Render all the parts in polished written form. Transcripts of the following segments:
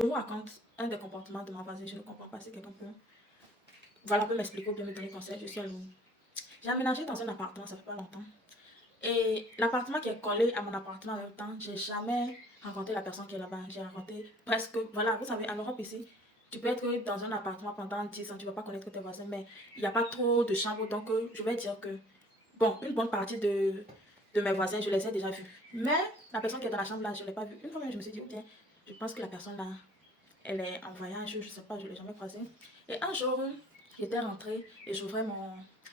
Je vous raconte un des comportements de ma voisine. Je ne comprends pas si quelqu'un peut, voilà, peut m'expliquer ou bien me donner conseil. Je suis à l'eau. J'ai aménagé dans un appartement, ça fait pas longtemps. Et l'appartement qui est collé à mon appartement en même temps, j'ai jamais rencontré la personne qui est là-bas. J'ai rencontré presque, voilà, vous savez, en Europe ici, tu peux être dans un appartement pendant 10 ans, tu ne vas pas connaître tes voisins, mais il n'y a pas trop de chambres, donc je vais dire que, bon, une bonne partie de mes voisins, je les ai déjà vus. Mais la personne qui est dans la chambre là, je ne l'ai pas vue. Une fois même, je me suis dit, ok, je pense que la personne là, elle est en voyage, je ne sais pas, je ne l'ai jamais croisée. Et un jour, j'étais rentrée et j'ouvrais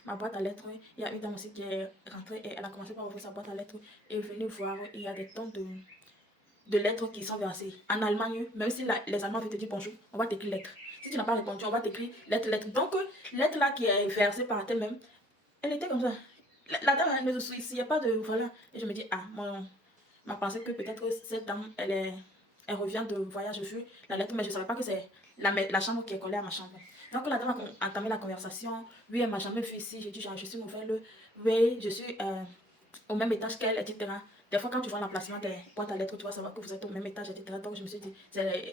ma boîte à lettres. Il y a une dame aussi qui est rentrée et elle a commencé par ouvrir sa boîte à lettres et est venue voir. Il y a des tonnes de lettres qui sont versées. En Allemagne, même si les Allemands veulent te dire bonjour, on va t'écrire lettre. Si tu n'as pas répondu, on va t'écrire lettre, lettre. Donc, lettre là qui est versée par elle-même, elle était comme ça. La dame, elle ne se souciait pas de. Voilà. Et je me dis, ah, ma pensée que peut-être cette dame, elle revient de voyage, vu la lettre, mais je ne savais pas que c'est la chambre qui est collée à ma chambre. Donc la dame a entamé la conversation. Oui, elle m'a jamais vu ici. J'ai dit, genre, je suis nouvelle. Oui, je suis au même étage qu'elle, etc. Des fois, quand tu vois l'emplacement des boîtes à lettres, tu vas savoir que vous êtes au même étage, etc. Donc je me suis dit,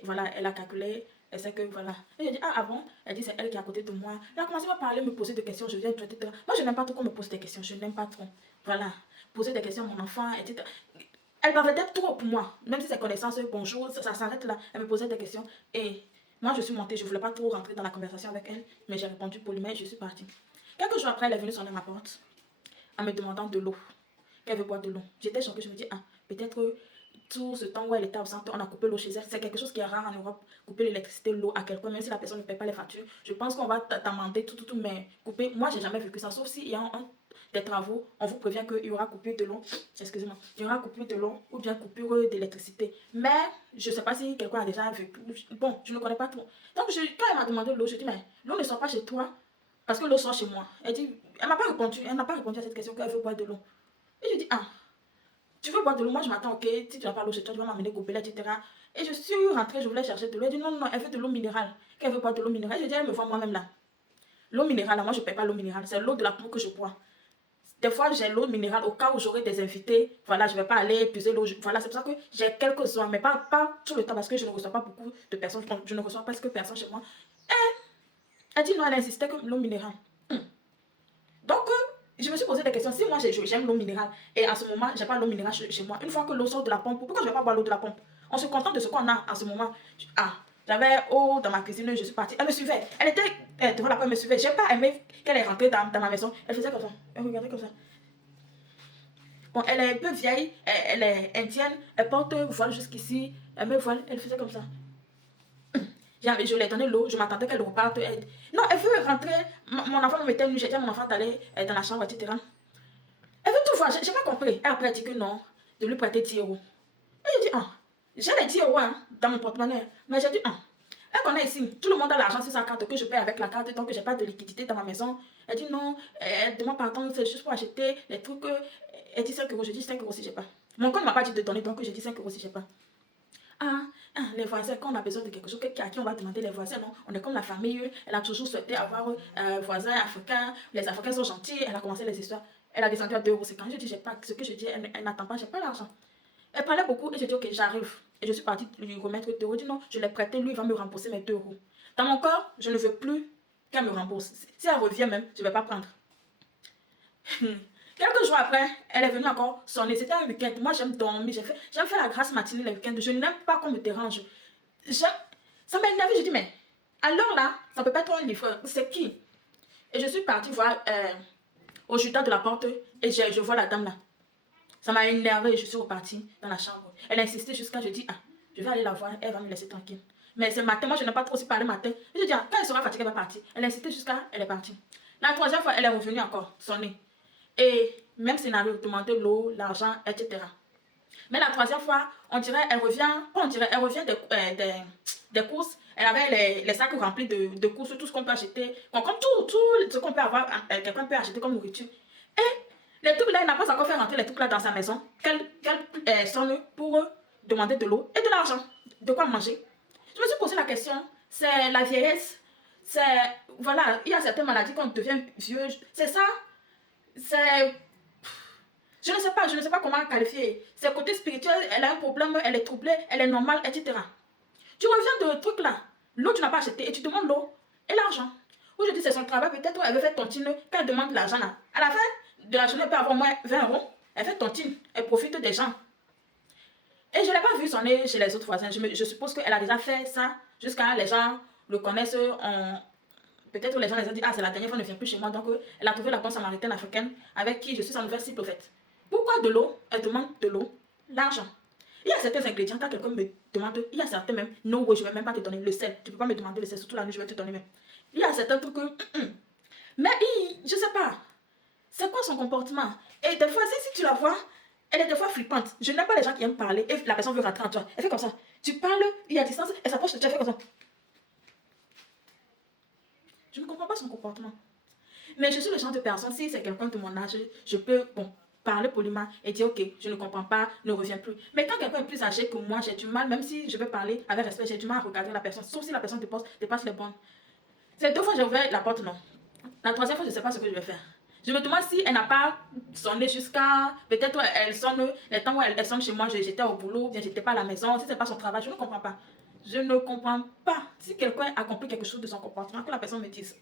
voilà, elle a calculé. Elle sait que voilà. Et j'ai dit, ah bon? Elle dit, c'est elle qui est à côté de moi. Elle a commencé à parler, me poser des questions. Je viens, etc. Moi, je n'aime pas trop qu'on me pose des questions. Je n'aime pas trop. Voilà. Poser des questions à mon enfant, etc. Elle parlait d'être trop pour moi. Même si ses connaissances, bonjour, ça s'arrête là. Elle me posait des questions. Et moi, je suis montée. Je ne voulais pas trop rentrer dans la conversation avec elle. Mais j'ai répondu poliment et je suis partie. Quelques jours après, elle est venue sonner à ma porte en me demandant de l'eau. Qu'elle veut boire de l'eau. J'étais choquée. Je me dis, ah, peut-être tout ce temps où elle était absente, on a coupé l'eau chez elle. C'est quelque chose qui est rare en Europe. Couper l'électricité, l'eau à quelqu'un, même si la personne ne paie pas les factures. Je pense qu'on va t'amender tout, mais couper. Moi, j'ai jamais vu que ça. Sauf s'il y a des travaux, on vous prévient qu'il y aura coupure de l'eau. Excusez-moi. Il y aura coupure de l'eau ou bien coupure d'électricité. Mais je ne sais pas si quelqu'un a déjà vu. Bon, je ne connais pas trop. Donc, quand elle m'a demandé de l'eau, je dis, mais l'eau ne sort pas chez toi parce que l'eau sort chez moi. Elle dit, elle m'a pas répondu. Elle n'a pas répondu à cette question qu'elle veut boire de l'eau. Et je dis, ah, tu veux boire de l'eau? Moi, je m'attends, ok, si tu n'as pas l'eau chez toi, tu vas m'amener gobelet, etc. Et je suis rentrée, je voulais chercher de l'eau. Elle dit, non, non, elle veut de l'eau minérale. Qu'elle veut boire de l'eau minérale. Je dis, elle me voit moi-même là. L'eau minérale, moi, je ne paie pas l'eau minérale. C'est l'eau de la pompe que je bois. Des fois, j'ai l'eau minérale au cas où j'aurai des invités. Voilà, je ne vais pas aller épuiser l'eau. Voilà, c'est pour ça que j'ai quelques soins, mais pas tout le temps parce que je ne reçois pas beaucoup de personnes. Je ne reçois presque personne chez moi. Elle dit non, elle insistait que l'eau minérale. Donc, je me suis posé des questions. Si moi, j'aime l'eau minérale et à ce moment, je n'ai pas l'eau minérale chez moi, une fois que l'eau sort de la pompe, pourquoi je ne vais pas boire l'eau de la pompe? On se contente de ce qu'on a à ce moment. Ah, j'avais eau dans ma cuisine, je suis partie. Elle me suivait. Elle était devant la porte, elle me suivait. Je n'ai pas aimé qu'elle est rentrée dans ma maison. Elle faisait comme ça. Elle regardait comme ça. Bon, elle est un peu vieille, elle est indienne, elle porte un voile jusqu'ici, elle me voile, elle faisait comme ça. Je lui ai donné l'eau, je m'attendais qu'elle reparte. Non, elle veut rentrer. Mon enfant me mettait nu, j'ai dit à mon enfant d'aller dans la chambre, etc. Elle veut tout voir, j'ai pas compris. Et après, elle dit que non, de lui prêter 10 euros. Et j'ai dit, ah, j'ai les 10 euros hein, dans mon porte-monnaie. Mais j'ai dit, ah, elle connaît ici, tout le monde a l'argent sur sa carte que je paye avec la carte, donc j'ai pas de liquidité dans ma maison. Elle dit non, elle demande pardon, c'est juste pour acheter les trucs. Elle dit 5 euros, je dis 5 euros si j'ai pas. Mon compte ne m'a pas dit de donner, donc j'ai dit 5 euros si j'ai pas. Ah, les voisins, quand on a besoin de quelque chose, à qui on va demander les voisins, non? On est comme la famille, elle a toujours souhaité avoir voisins africains, les Africains sont gentils, elle a commencé les histoires. Elle a descendu à 2 euros. C'est quand je dis, j'ai pas, ce que je dis, elle n'attend pas, j'ai pas l'argent. Elle parlait beaucoup et j'ai dit, ok, j'arrive. Et je suis partie lui remettre 2 euros. Je dis, non, je l'ai prêté, lui, il va me rembourser mes 2 euros. Dans mon corps, je ne veux plus qu'elle me rembourse. Si elle revient même, je ne vais pas prendre. Quelques jours après, elle est venue encore sonner. C'était un week-end. Moi, j'aime dormir. J'aime faire la grâce matinée les week-ends. Je n'aime pas qu'on me dérange. Ça m'a énervé. Je dis, mais alors là, ça ne peut pas être un livreur. C'est qui? Et je suis partie voir au chutant de la porte et je vois la dame là. Ça m'a énervé et je suis repartie dans la chambre. Elle a insisté jusqu'à je dis, ah, je vais aller la voir, elle va me laisser tranquille. Mais ce matin, moi je n'ai pas trop aussi parlé matin. Je dis, ah, quand elle sera fatiguée, elle va partir. Elle a insisté jusqu'à, elle est partie. La troisième fois, elle est revenue encore, sonner. Et même scénario, demander l'eau, l'argent, etc. Mais la troisième fois, on dirait, elle revient, on dirait, elle revient des courses. Elle avait les sacs remplis de courses, tout ce qu'on peut acheter. Comme tout ce qu'on peut avoir, quelqu'un peut acheter comme nourriture. Et les trucs là, elle n'a pas encore fait rentrer les trucs là dans sa maison. Qu'elle sonne pour demander de l'eau et de l'argent. De quoi manger. Je me suis posé la question, c'est la vieillesse. C'est, voilà, il y a certaines maladies quand on devient vieux. C'est ça. C'est je ne sais pas comment qualifier. C'est côté spirituel, elle a un problème, elle est troublée, elle est normale, etc. Tu reviens de truc là. L'eau, tu n'as pas acheté et tu demandes l'eau et l'argent. Ou je dis, c'est son travail. Peut-être elle veut faire tontine quand elle demande l'argent là. À la fin de la journée, elle peut avoir au moins 20 euros. Elle fait tontine. Elle profite des gens. Et je ne l'ai pas vu sonner chez les autres voisins. Je suppose qu'elle a déjà fait ça jusqu'à les gens le connaissent. Peut-être les gens les ont dit, ah, c'est la dernière fois, elle ne vient plus chez moi. Donc, elle a trouvé la bonne samaritaine africaine avec qui je suis en nouvelle cible au fait. Pourquoi de l'eau? Elle demande de l'eau, l'argent. Il y a certains ingrédients, quand quelqu'un me demande, il y a certains même, no way, je ne vais même pas te donner le sel. Tu ne peux pas me demander le sel, surtout la nuit, je vais te donner même. Il y a certains trucs mais je ne sais pas. C'est quoi son comportement? Et des fois, si tu la vois, elle est des fois flippante. Je n'aime pas les gens qui aiment parler et la personne veut rentrer en toi. Elle fait comme ça. Tu parles, il y a distance, elle s'approche de toi, elle fait comme ça. Je ne comprends pas son comportement. Mais je suis le genre de personne, si c'est quelqu'un de mon âge, je peux, bon, parler poliment et dire, ok, je ne comprends pas, ne reviens plus. Mais quand quelqu'un est plus âgé que moi, j'ai du mal, même si je peux parler avec respect, j'ai du mal à regarder la personne, sauf si la personne dépasse les bornes. Ces 2 fois, j'ai ouvert la porte, non. La 3e fois, je ne sais pas ce que je vais faire. Je me demande si elle n'a pas sonné jusqu'à... Peut-être elle sonne, les temps où elle sonne chez moi, j'étais au boulot, bien j'étais pas à la maison, si ce n'est pas son travail, je ne comprends pas. Je ne comprends pas. Si quelqu'un accomplit quelque chose de son comportement, que la personne me dise,